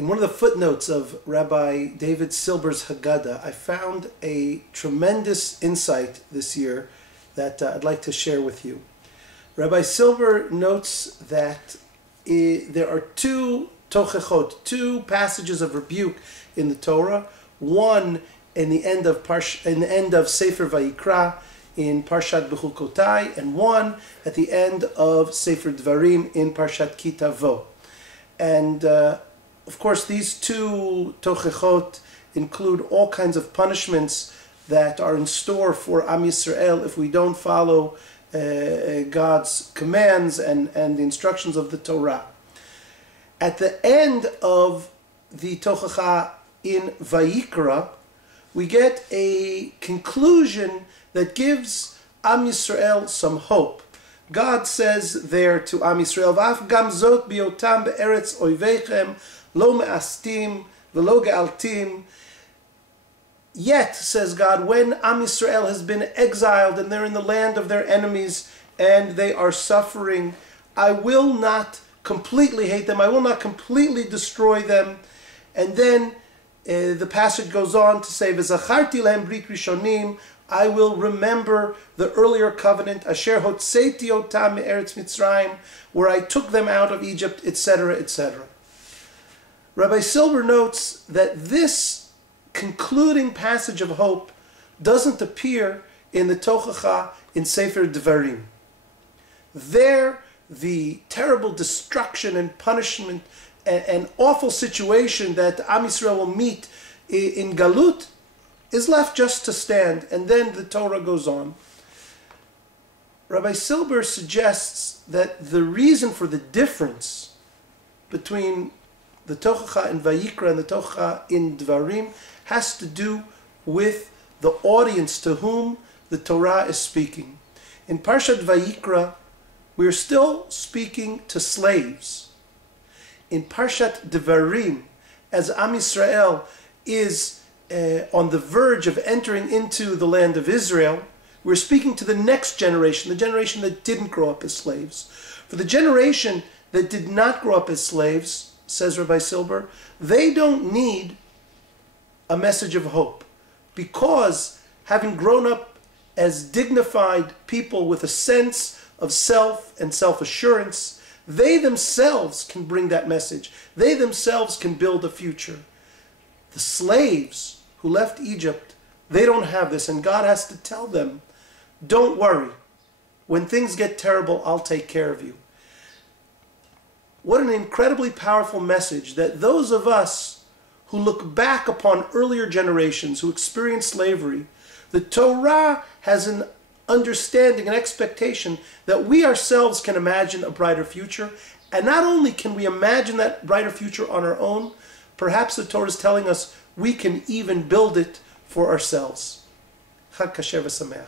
In one of the footnotes of Rabbi David Silber's Haggadah, I found a tremendous insight this year that I'd like to share with you. Rabbi Silber notes that there are two tochechot, two passages of rebuke in the Torah. One in the end of Sefer Vayikra in Parshat Bechukotai, and one at the end of Sefer Dvarim in Parshat Ki Tavo. And of course, these two tochechot include all kinds of punishments that are in store for Am Yisrael if we don't follow God's commands and the instructions of the Torah. At the end of the tochecha in Vayikra, we get a conclusion that gives Am Yisrael some hope. God says there to Am Yisrael, "V'af gam zot biotam be'eretz oivechem lo me'astim v'lo ge'altim." Yet, says God, when Am Yisrael has been exiled and they're in the land of their enemies and they are suffering, I will not completely hate them. I will not completely destroy them. And then the passage goes on to say, "V'zacharti lehem brit rishonim," I will remember the earlier covenant, "Asher hotzeti otam me'eretz Mitzrayim," where I took them out of Egypt, etc., etc. Rabbi Silber notes that this concluding passage of hope doesn't appear in the Tochacha in Sefer Dvarim. There, the terrible destruction and punishment and awful situation that Am Yisrael will meet in Galut is left just to stand, and then the Torah goes on. Rabbi Silber suggests that the reason for the difference between the Tochacha in Vayikra and the Tochacha in Dvarim has to do with the audience to whom the Torah is speaking. In Parshat Vayikra, we are still speaking to slaves. In Parshat Devarim, as Am Yisrael is on the verge of entering into the land of Israel, we're speaking to the next generation, the generation that didn't grow up as slaves. For the generation that did not grow up as slaves, says Rabbi Silber, they don't need a message of hope, because having grown up as dignified people with a sense of self and self-assurance, they themselves can bring that message. They themselves can build a future. The slaves who left Egypt, they don't have this, and God has to tell them, don't worry. When things get terrible, I'll take care of you. What an incredibly powerful message that those of us who look back upon earlier generations who experienced slavery, the Torah has an understanding, an expectation that we ourselves can imagine a brighter future. And not only can we imagine that brighter future on our own, perhaps the Torah is telling us we can even build it for ourselves. Chag Kasher v'Sameach.